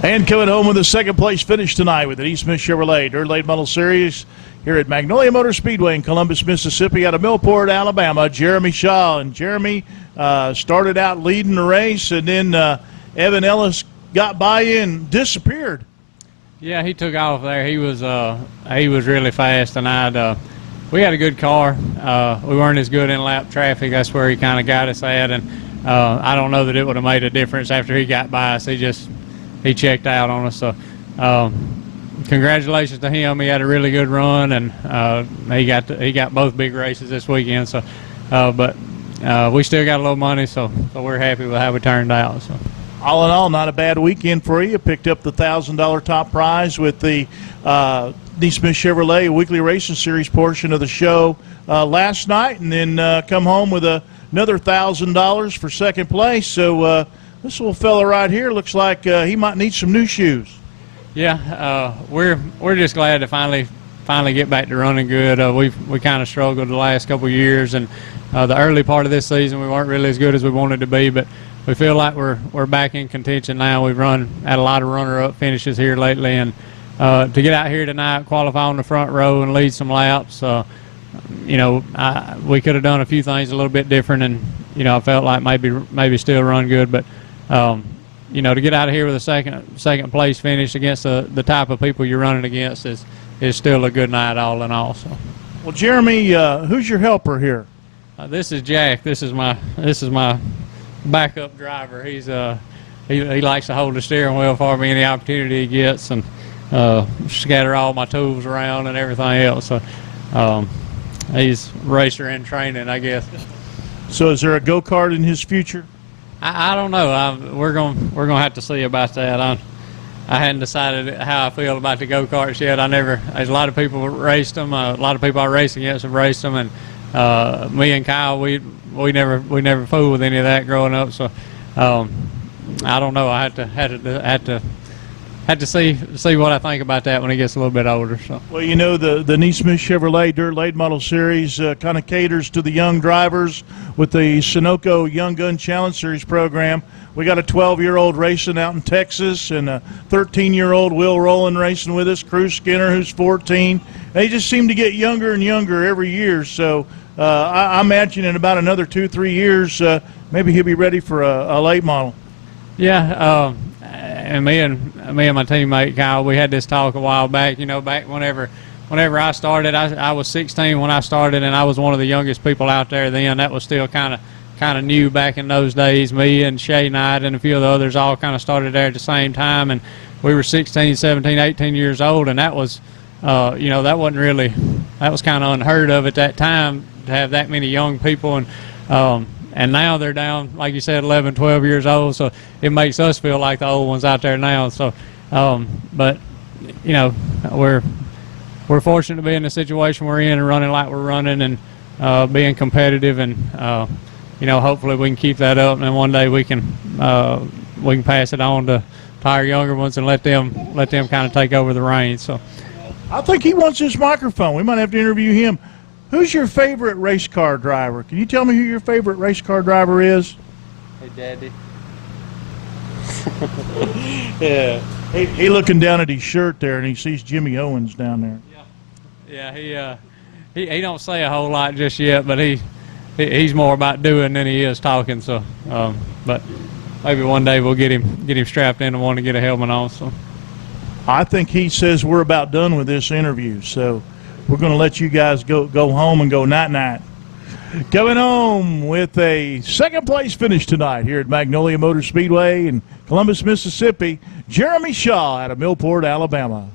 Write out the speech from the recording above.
And coming home with a second place finish tonight with the E. Smith Chevrolet Dirt Late Model Series here at Magnolia Motor Speedway in Columbus, Mississippi, out of Millport, Alabama, Jeremy Shaw. And Jeremy started out leading the race, and then Evan Ellis got by you and disappeared. Yeah, he took off there. He was really fast, and we had a good car. We weren't as good in lap traffic. That's where he kind of got us at, and I don't know that it would have made a difference after he got by us. He checked out on us. So congratulations to him. He had a really good run, and he got both big races this weekend. So, but we still got a little money, so we're happy with how we turned out. So. All in all, not a bad weekend for you. Picked up the $1,000 top prize with the D. Smith Chevrolet Weekly Racing Series portion of the show last night, and then come home with another $1,000 for second place. So this little fella right here looks like he might need some new shoes. Yeah, we're just glad to finally get back to running good. We kind of struggled the last couple of years, and the early part of this season we weren't really as good as we wanted to be, but we feel like we're back in contention now. We've had a lot of runner-up finishes here lately, and to get out here tonight, qualify on the front row and lead some laps, we could have done a few things a little bit different, and I felt like maybe still run good, but to get out of here with a second place finish against the type of people you're running against is still a good night all in all. So. Well, Jeremy, who's your helper here? This is Jack. This is my backup driver. He's he likes to hold the steering wheel for me any opportunity he gets, and scatter all my tools around and everything else. So he's racer in training, I guess. So is there a go-kart in his future? I don't know. We're gonna have to see about that. I hadn't decided how I feel about the go-karts yet. There's a lot of people raced them. A lot of people I race against have raced them, and me and Kyle, we never fooled with any of that growing up. So I don't know. I had to see what I think about that when he gets a little bit older. So. Well, the Neesmith Chevrolet Dirt Late Model Series kind of caters to the young drivers with the Sunoco Young Gun Challenge Series program. We got a 12-year-old racing out in Texas, and a 13-year-old Will Rowland racing with us, Cruz Skinner, who's 14. They just seem to get younger and younger every year. So I imagine in about another 2-3 years, maybe he'll be ready for a late model. Yeah. And me and my teammate Kyle, we had this talk a while back. Back whenever I started, I was 16 when I started, and I was one of the youngest people out there then. That was still kind of new back in those days. Me and Shay Knight and a few of the others all kind of started there at the same time, and we were 16, 17, 18 years old, and that was, that was kind of unheard of at that time to have that many young people, and now they're down, like you said, 11, 12 years old, so it makes us feel like the old ones out there now. So, but, we're fortunate to be in the situation we're in and running like we're running, and being competitive, and, hopefully we can keep that up, and one day we can pass it on to our younger ones and let them kind of take over the reins. So, I think he wants his microphone. We might have to interview him. Who's your favorite race car driver? Can you tell me who your favorite race car driver is? Hey, Daddy. Yeah. He looking down at his shirt there, and he sees Jimmy Owens down there. Yeah. He don't say a whole lot just yet, but he's more about doing than he is talking. So, but maybe one day we'll get him strapped into one to get a helmet on. So, I think he says we're about done with this interview. So. We're going to let you guys go home and go night-night. Coming home with a second-place finish tonight here at Magnolia Motor Speedway in Columbus, Mississippi, Jeremy Shaw out of Millport, Alabama.